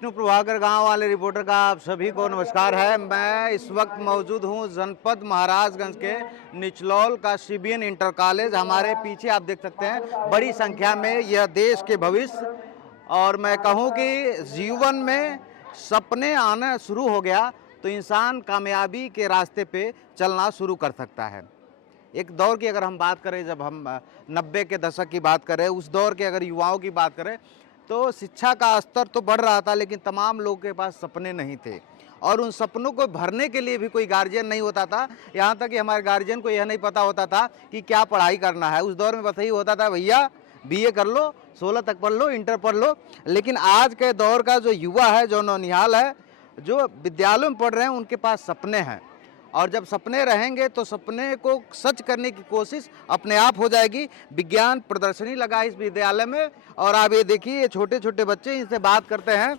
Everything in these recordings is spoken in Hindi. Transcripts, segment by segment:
विष्णु प्रभाकर गांव वाले रिपोर्टर का आप सभी को नमस्कार है। मैं इस वक्त मौजूद हूं जनपद महाराजगंज के निचलौल का सीबीएन इंटर कॉलेज। हमारे पीछे आप देख सकते हैं बड़ी संख्या में यह देश के भविष्य और मैं कहूं कि जीवन में सपने आना शुरू हो गया तो इंसान कामयाबी के रास्ते पे चलना शुरू कर सकता है। एक दौर की अगर हम बात करें, जब हम 90 के दशक की बात करें, उस दौर के अगर युवाओं की बात करें तो शिक्षा का स्तर तो बढ़ रहा था, लेकिन तमाम लोगों के पास सपने नहीं थे और उन सपनों को भरने के लिए भी कोई गार्जियन नहीं होता था। यहाँ तक कि हमारे गार्जियन को यह नहीं पता होता था कि क्या पढ़ाई करना है। उस दौर में बस यही होता था, भैया बीए कर लो, 16 तक पढ़ लो, इंटर पढ़ लो। लेकिन आज के दौर का जो युवा है, जो नौनिहाल है, जो विद्यालयों में पढ़ रहे हैं, उनके पास सपने हैं और जब सपने रहेंगे तो सपने को सच करने की कोशिश अपने आप हो जाएगी। विज्ञान प्रदर्शनी लगा इस विद्यालय में और आप ये देखिए, ये छोटे छोटे बच्चे इनसे बात करते हैं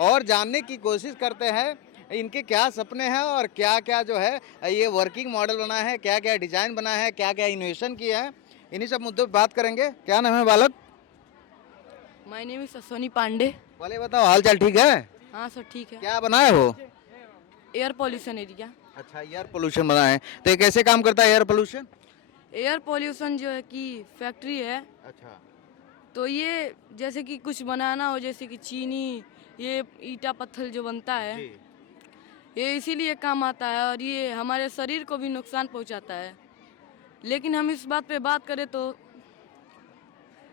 और जानने की कोशिश करते हैं इनके क्या सपने हैं और क्या क्या जो है ये वर्किंग मॉडल बना है, क्या क्या डिजाइन बना है, क्या क्या इनोवेशन किया है। इन्हीं सब मुद्दों पर बात करेंगे। क्या नाम है बालक? My name is Soni Pandey. पहले बताओ, हाल चाल ठीक है? हाँ सर ठीक है। क्या बनाए हो? Air pollution area. अच्छा, एयर पोल्यूशन बना है। तो ये कैसे काम करता है एयर पोल्यूशन? एयर पॉल्यूशन जो है कि फैक्ट्री है, अच्छा, तो ये जैसे कि कुछ बनाना हो, जैसे कि चीनी, ये ईटा पत्थर जो बनता है, जी। ये इसीलिए काम आता है और ये हमारे शरीर को भी नुकसान पहुंचाता है। लेकिन हम इस बात पे बात करें तो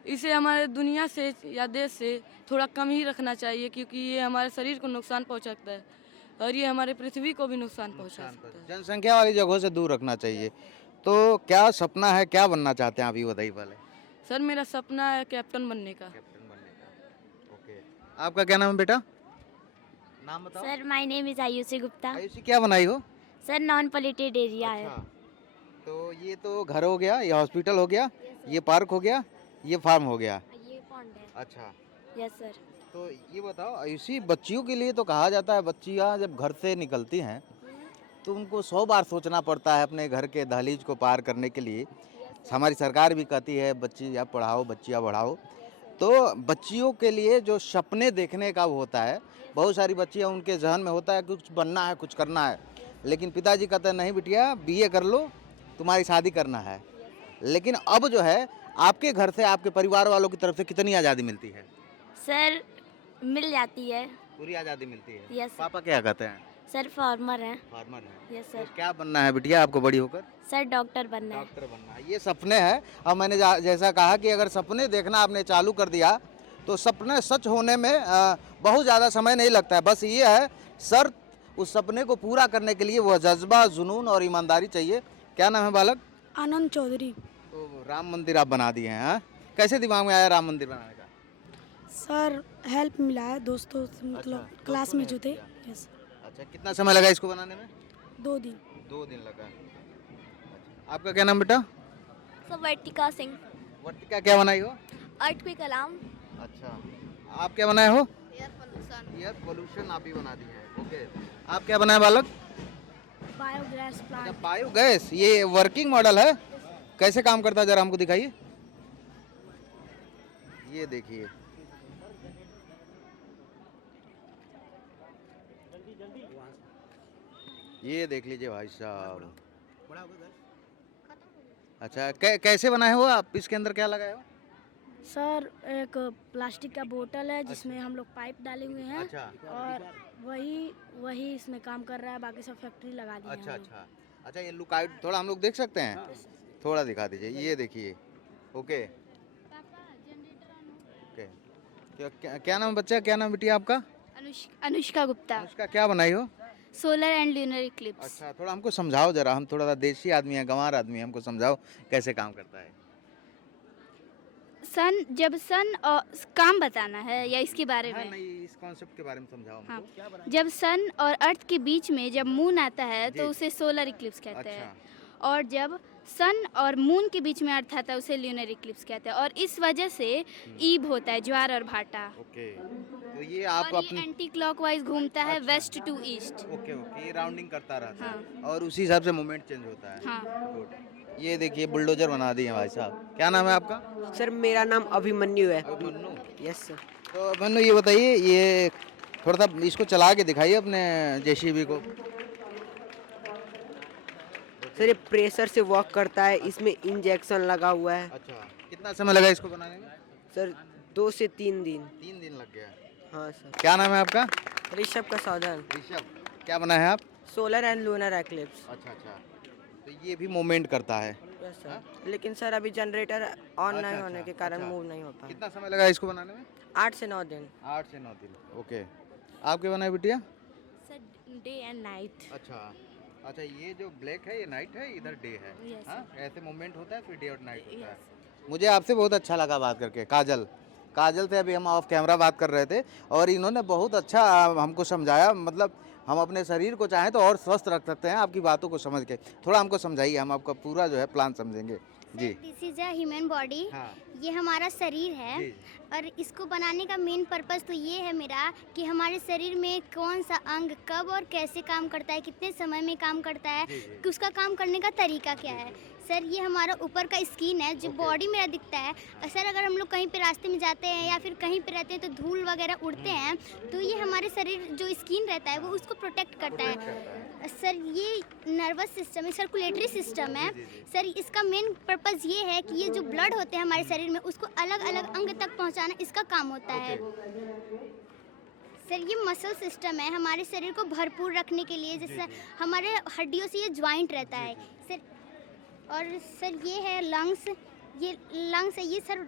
इसे हमारे दुनिया से या देश से थोड़ा कम ही रखना चाहिए, क्योंकि ये हमारे शरीर को नुकसान पहुंचाता है और ये हमारे पृथ्वी को भी नुकसान पहुंचा सकता है। जनसंख्या वाली जगहों से दूर रखना चाहिए। तो क्या सपना है, क्या बनना चाहते हैं, अभी बताइए पहले। सर मेरा सपना है कैप्टन बनने का। कैप्टन बनने का। ओके, आपका क्या नाम है बेटा? नाम बताओ। Sir my name is Ayushi Gupta. Ayushi, क्या बनाई हो? सर नॉन पॉल्यूटेड एरिया है। अच्छा, तो ये तो घर हो गया, ये हॉस्पिटल हो गया, ये पार्क हो गया, ये फार्म हो गया। ये पॉन्ड है। अच्छा, यस सर। तो ये बताओ आयुषी, बच्चियों के लिए तो कहा जाता है बच्चियाँ जब घर से निकलती हैं तो उनको 100 बार सोचना पड़ता है अपने घर के दहलीज को पार करने के लिए। हमारी सरकार भी कहती है बच्चियाँ पढ़ाओ, बच्चियाँ बढ़ाओ। तो बच्चियों के लिए जो सपने देखने का वो होता है, बहुत सारी बच्चियाँ उनके जहन में होता है कि कुछ बनना है, कुछ करना है, लेकिन पिताजी कहते हैं नहीं बिटिया बीए कर लो, तुम्हारी शादी करना है। लेकिन अब जो है आपके घर से, आपके परिवार वालों की तरफ से कितनी आज़ादी मिलती है? सर मिल जाती है। पूरी आज़ादी मिलती है। Yes sir. पापा क्या कहते हैं? सर फार्मर हैं। फार्मर है। यस तो सर। क्या बनना है बिटिया आपको बड़ी होकर? सर डॉक्टर बनना है। डॉक्टर बनना है। ये सपने हैं और मैंने जैसा कहा कि अगर सपने देखना आपने चालू कर दिया तो सपने सच होने में बहुत ज़्यादा समय नहीं लगता है। बस ये है शर्त, उस सपने को पूरा करने के लिए वह जज्बा, जुनून और ईमानदारी चाहिए। क्या नाम है बालक? आनंद चौधरी। तो राम मंदिर आप बना दिए हैं, हाँ? कैसे दिमाग में आया राम मंदिर बनाने का? सर हेल्प मिला है दोस्तों से, मतलब अच्छा, क्लास दोस्तों में ने जो थे। help किया। यस। अच्छा, कितना समय लगा इसको बनाने में? 2 दिन। 2 दिन लगा। अच्छा, आपका क्या नाम बेटा? सर वर्तिका सिंह। वर्तिका, क्या बनाई हो? अर्थ पे कलाम। अच्छा, आप क्या बनाए हो? Air pollution. एयर पोल्यूशन आप ही बना दी है। ओके, आप क्या बनाए बालक? बायोगैस अच्छा, प्लांट। बायोगैस, ये वर्किंग मॉडल है। कैसे काम करता है जरा हमको दिखाइए। ये देखिए, ये देख लीजिए भाई साहब। अच्छा, कैसे बनाए हो आप? इसके अंदर क्या लगाए हो? सर एक प्लास्टिक का बोतल है जिसमें हम लोग पाइप डाले हुए हैं। अच्छा और वही इसमें काम कर रहा है, बाकी सब फैक्ट्री लगा दी है अच्छा हम लोग। अच्छा अच्छा, ये लुक आउट थोड़ा हम लोग देख सकते हैं? थोड़ा दिखा दीजिए, ये देखिए। ओके ओके, क्या नाम बच्चा, क्या नाम बिटिया आपका? अनुष्का गुप्ता। उसका क्या बनाई हो? Solar and lunar Eclipse. अच्छा, थोड़ा हमको समझाओ जरा, हम थोड़ा देसी आदमी हैं, गंवार आदमी हैं, हमको समझाओ कैसे काम करता है। जब सन और काम बताना है या इसके बारे हाँ, में? नहीं, इस कॉन्सेप्ट के बारे में समझाओ हाँ, हमको। जब सन और अर्थ के बीच में जब मून आता है जी। तो उसे सोलर इक्लिप्स कहते हैं। अच्छा, और जब सन और मून के बीच में अर्थ आता है उसे ल्यूनर इक्लिप्स कहते हैं। और इस वजह से ईब होता है, ज्वार और भाटा। ओके, तो ये आप और ये अपने एंटी क्लॉकवाइज घूमता है, अच्छा। West to east. Okay okay, ये राउंडिंग करता रहता है हाँ। और उसी हिसाब से मूवमेंट चेंज होता है। हाँ। गुड। ये देखिए बुलडोजर बना दिए भाई साहब। क्या नाम है आपका? सर मेरा नाम अभिमन्यु है। मन्नू। Yes sir. तो मन्नू, ये बताइए, ये थोड़ा सा इसको चला के दिखाइए अपने जेसीबी को। सर ये प्रेशर से वर्क करता है, इसमें इंजेक्शन लगा हुआ है। अच्छा, कितना समय लगा इसको बनाने में? सर 2 से 3 दिन। 3 दिन लग गया। हाँ सर। क्या नाम है आपका? ऋषभ का साधन, ऋषभ। क्या बना है आप? Solar and lunar eclipse. अच्छा अच्छा, तो ये भी मूवमेंट करता है। यस सर, लेकिन सर अभी जनरेटर ऑन अच्छा, नहीं होने अच्छा, के कारण अच्छा। मूव नहीं होता। कितना समय लगा इसको बनाने में? 8 से 9 दिन। 8 से 9 दिन। ओके, आपके बना है बिटिया? Sir day and night. अच्छा अच्छा, ये जो ब्लैक है ये नाइट है, इधर डे है। Yes, हाँ, ऐसे मूवमेंट होता है, फिर डे और नाइट होता है। मुझे आपसे बहुत अच्छा लगा बात करके। काजल काजल से अभी हम ऑफ कैमरा बात कर रहे थे और इन्होंने बहुत अच्छा हमको समझाया। मतलब हम अपने शरीर को चाहें तो और स्वस्थ रख सकते हैं आपकी बातों को समझ के। थोड़ा हमको समझाइए, हम आपका पूरा जो है प्लान समझेंगे जी। This is a human body. हाँ ये हमारा शरीर है जी, और इसको बनाने का मेन पर्पस तो ये है मेरा कि हमारे शरीर में कौन सा अंग कब और कैसे काम करता है, कितने समय में काम करता है, जी, जी। कि उसका काम करने का तरीका क्या है। सर ये हमारा ऊपर का स्किन है जो Okay. बॉडी मेरा दिखता है। और सर अगर हम लोग कहीं पे रास्ते में जाते हैं या फिर कहीं पे रहते हैं तो धूल वगैरह उड़ते हैं, तो ये हमारे शरीर जो स्किन रहता है वो उसको प्रोटेक्ट करता है। सर ये नर्वस सिस्टम है, सर्कुलेटरी सिस्टम है। सर इसका मेन पर्पस ये है कि ये जो ब्लड होते हैं हमारे शरीर में उसको अलग अलग अंग तक पहुंचाना इसका काम होता है। सर ये मसल सिस्टम है हमारे शरीर को भरपूर रखने के लिए, जैसे हमारे हड्डियों से ये ज्वाइंट रहता है सर। और सर ये है लंग्स। ये लंग्स है, ये सर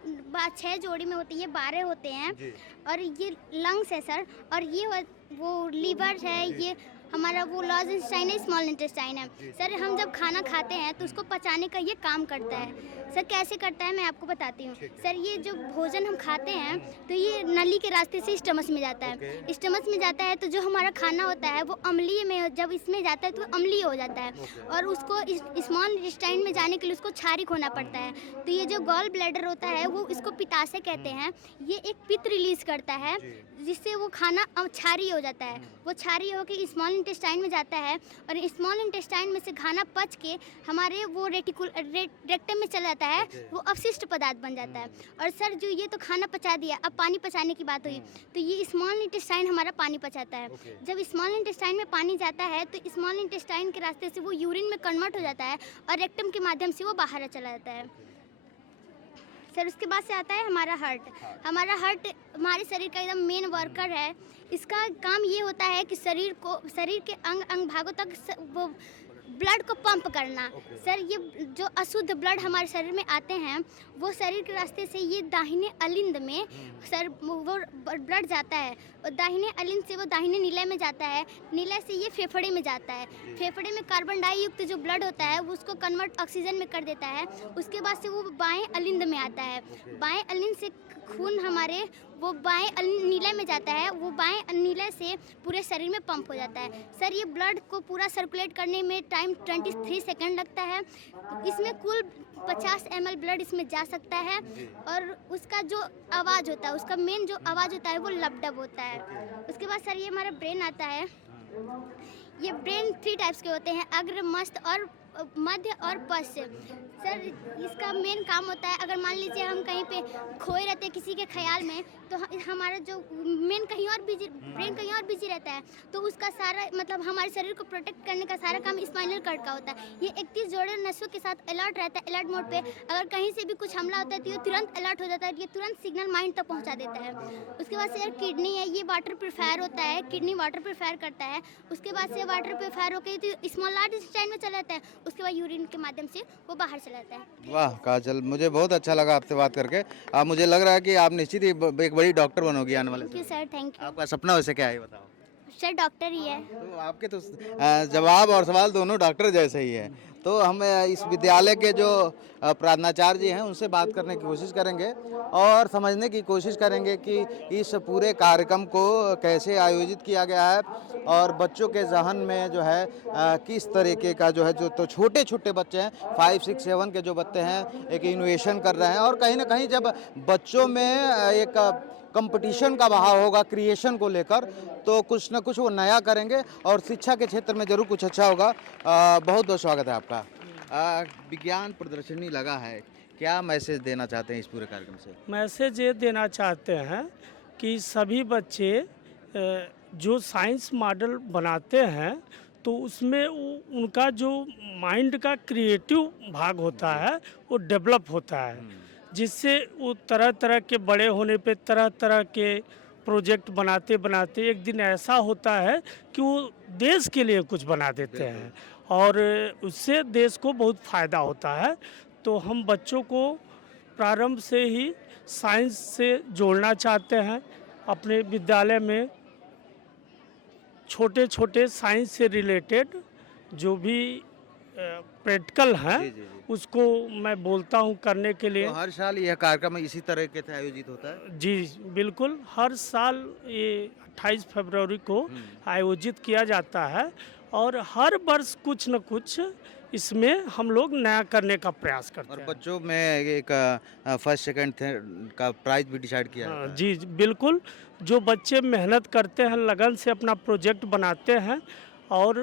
6 जोड़ी में होते हैं, ये 12 होते हैं। और ये लंग्स है सर। और ये वो लीवर है, ये हमारा वो लार्ज इंटेस्टाइन है, स्मॉल इंटेस्टाइन है। सर हम जब खाना खाते हैं तो उसको पचाने का ये काम करता है। सर कैसे करता है मैं आपको बताती हूँ। सर ये जो भोजन हम खाते हैं तो ये नली के रास्ते से स्टमक में जाता है। स्टमक में जाता है तो जो हमारा खाना होता है वो अम्लीय में, जब इसमें जाता है तो अम्लीय हो जाता है। और उसको स्मॉल इंटेस्टाइन में जाने के लिए उसको क्षारिक होना पड़ता है। तो ये जो गॉल ब्लैडर होता है वो इसको पित्ताशय कहते हैं। ये एक पित्त रिलीज करता है जिससे वो खाना क्षारीय हो जाता है। वो क्षारीय होकर स्मॉल इंटेस्टाइन में जाता है और स्मॉल इंटेस्टाइन में से खाना पच के हमारे वो रेक्टम में चला जाता है, वो अपशिष्ट पदार्थ बन जाता है। और सर जो ये तो खाना पचा दिया, अब पानी पचाने की बात हुई तो ये स्मॉल इंटेस्टाइन हमारा पानी पचाता है। जब स्मॉल इंटेस्टाइन में पानी जाता है तो स्मॉल इंटेस्टाइन के रास्ते से वो यूरिन में कन्वर्ट हो जाता है और रेक्टम के माध्यम से वो बाहर चला जाता है। सर उसके बाद से आता है हमारा हार्ट। हमारा हार्ट हमारे शरीर का एकदम मेन वर्कर है। इसका काम ये होता है कि शरीर के अंग भागों तक वो ब्लड को पंप करना। सर ये जो अशुद्ध ब्लड हमारे शरीर में आते हैं वो शरीर के रास्ते से ये दाहिने अलिंद में सर वो ब्लड जाता है और दाहिने अलिंद से वो दाहिने नीले में जाता है। नीले से ये फेफड़े में जाता है। फेफड़े में कार्बन डाई युक्त जो ब्लड होता है वो उसको कन्वर्ट ऑक्सीजन में कर देता है। उसके बाद से वो बाएं अलिंद में आता है। बाएं अलिंद से खून हमारे वो बाएं नीले में जाता है। वो बाएं नीले से पूरे शरीर में पंप हो जाता है। सर ये ब्लड को पूरा सर्कुलेट करने में टाइम 23 सेकंड लगता है। इसमें कुल 50 ml ब्लड इसमें जा सकता है। और उसका जो आवाज़ होता है, उसका मेन जो आवाज़ होता है वो लबडब होता है। उसके बाद सर ये हमारा ब्रेन आता है। ये ब्रेन 3 टाइप्स के होते हैं, अग्र, मस्त और मध्य और पश्च। सर इसका मेन काम होता है, अगर मान लीजिए हम कहीं पे खोए रहते हैं किसी के ख्याल में तो हमारा जो मेन कहीं और बिजी, ब्रेन कहीं और बिजी रहता है, तो उसका सारा मतलब हमारे शरीर को प्रोटेक्ट करने का सारा काम स्पाइनल कॉर्ड का होता है। ये 31 जोड़े नसों के साथ अलर्ट रहता है। अलर्ट मोड पे अगर कहीं से भी कुछ हमला होता है तो ये तुरंत अलर्ट हो जाता है। ये तुरंत सिग्नल माइंड तक पहुंचा देता है। उसके बाद से किडनी है, ये वाटर प्योरीफायर होता है। किडनी वाटर प्योरीफायर करता है। उसके बाद से वाटर प्योरीफायर होकर तो स्मॉल लार्ज इंटेस्टाइन में चला जाता है। उसके बाद यूरिन के माध्यम से वो बाहर चला जाता है। वाह काजल, मुझे बहुत अच्छा लगा आपसे बात करके। मुझे लग रहा है कि आप निश्चित ही एक बड़ी डॉक्टर बनोगी आने वाले थैंक यू समय सर, थैंक में। आपका सपना वैसे क्या है, ये बताओ। सर डॉक्टर ही है। तो आपके तो जवाब और सवाल दोनों डॉक्टर जैसे ही है। तो हम इस विद्यालय के जो प्राचार्य जी हैं उनसे बात करने की कोशिश करेंगे और समझने की कोशिश करेंगे कि इस पूरे कार्यक्रम को कैसे आयोजित किया गया है और बच्चों के जहन में जो है किस तरीके का जो है जो तो छोटे छोटे बच्चे हैं 5, 6, 7 के जो बच्चे हैं एक इनोवेशन कर रहे हैं। और कहीं ना कहीं जब बच्चों में एक कंपटीशन का बहाव होगा क्रिएशन को लेकर तो कुछ ना कुछ वो नया करेंगे और शिक्षा के क्षेत्र में जरूर कुछ अच्छा होगा। बहुत बहुत स्वागत है आपका। विज्ञान प्रदर्शनी लगा है, क्या मैसेज देना चाहते हैं इस पूरे कार्यक्रम से? मैसेज ये देना चाहते हैं कि सभी बच्चे जो साइंस मॉडल बनाते हैं तो उसमें उनका जो माइंड का क्रिएटिव भाग होता है वो डेवलप होता है, जिससे वो तरह तरह के बड़े होने पे तरह तरह के प्रोजेक्ट बनाते बनाते एक दिन ऐसा होता है कि वो देश के लिए कुछ बना देते हैं और उससे देश को बहुत फ़ायदा होता है। तो हम बच्चों को प्रारंभ से ही साइंस से जोड़ना चाहते हैं। अपने विद्यालय में छोटे छोटे साइंस से रिलेटेड जो भी प्रैक्टिकल हैं उसको मैं बोलता हूं करने के लिए। तो हर साल यह कार्यक्रम इसी तरह के से आयोजित होता है? जी बिल्कुल, हर साल ये 28 फरवरी को आयोजित किया जाता है और हर वर्ष कुछ न कुछ इसमें हम लोग नया करने का प्रयास करते और हैं। बच्चों में एक फर्स्ट सेकंड का प्राइज भी डिसाइड किया हाँ, जाता है। जी बिल्कुल, जो बच्चे मेहनत करते हैं, लगन से अपना प्रोजेक्ट बनाते हैं और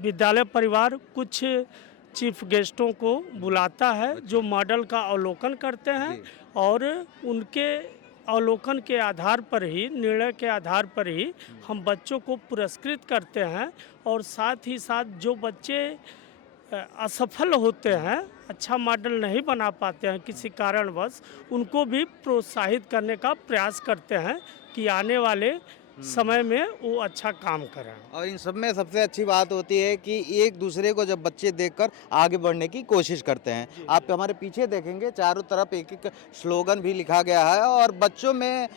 विद्यालय परिवार कुछ चीफ गेस्टों को बुलाता है जो मॉडल का अवलोकन करते हैं और उनके अवलोकन के आधार पर ही, निर्णय के आधार पर ही हम बच्चों को पुरस्कृत करते हैं और साथ ही साथ जो बच्चे असफल होते हैं, अच्छा मॉडल नहीं बना पाते हैं किसी कारणवश, उनको भी प्रोत्साहित करने का प्रयास करते हैं कि आने वाले समय में वो अच्छा काम करें। और इन सब में सबसे अच्छी बात होती है कि एक दूसरे को जब बच्चे देखकर आगे बढ़ने की कोशिश करते हैं। आप हमारे पीछे देखेंगे चारों तरफ एक एक स्लोगन भी लिखा गया है और बच्चों में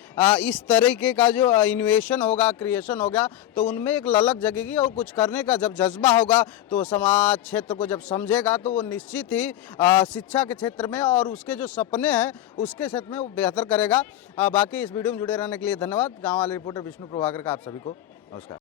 इस तरीके का जो इनोवेशन होगा, क्रिएशन होगा, तो उनमें एक ललक जगेगी और कुछ करने का जब जज्बा होगा तो समाज क्षेत्र को जब समझेगा तो वो निश्चित ही शिक्षा के क्षेत्र में और उसके जो सपने हैं उसके क्षेत्र में वो बेहतर करेगा। बाकी इस वीडियो में जुड़े रहने के लिए धन्यवाद। गाँव वाले रिपोर्टर विष्णु प्रभाकर का आप सभी को नमस्कार।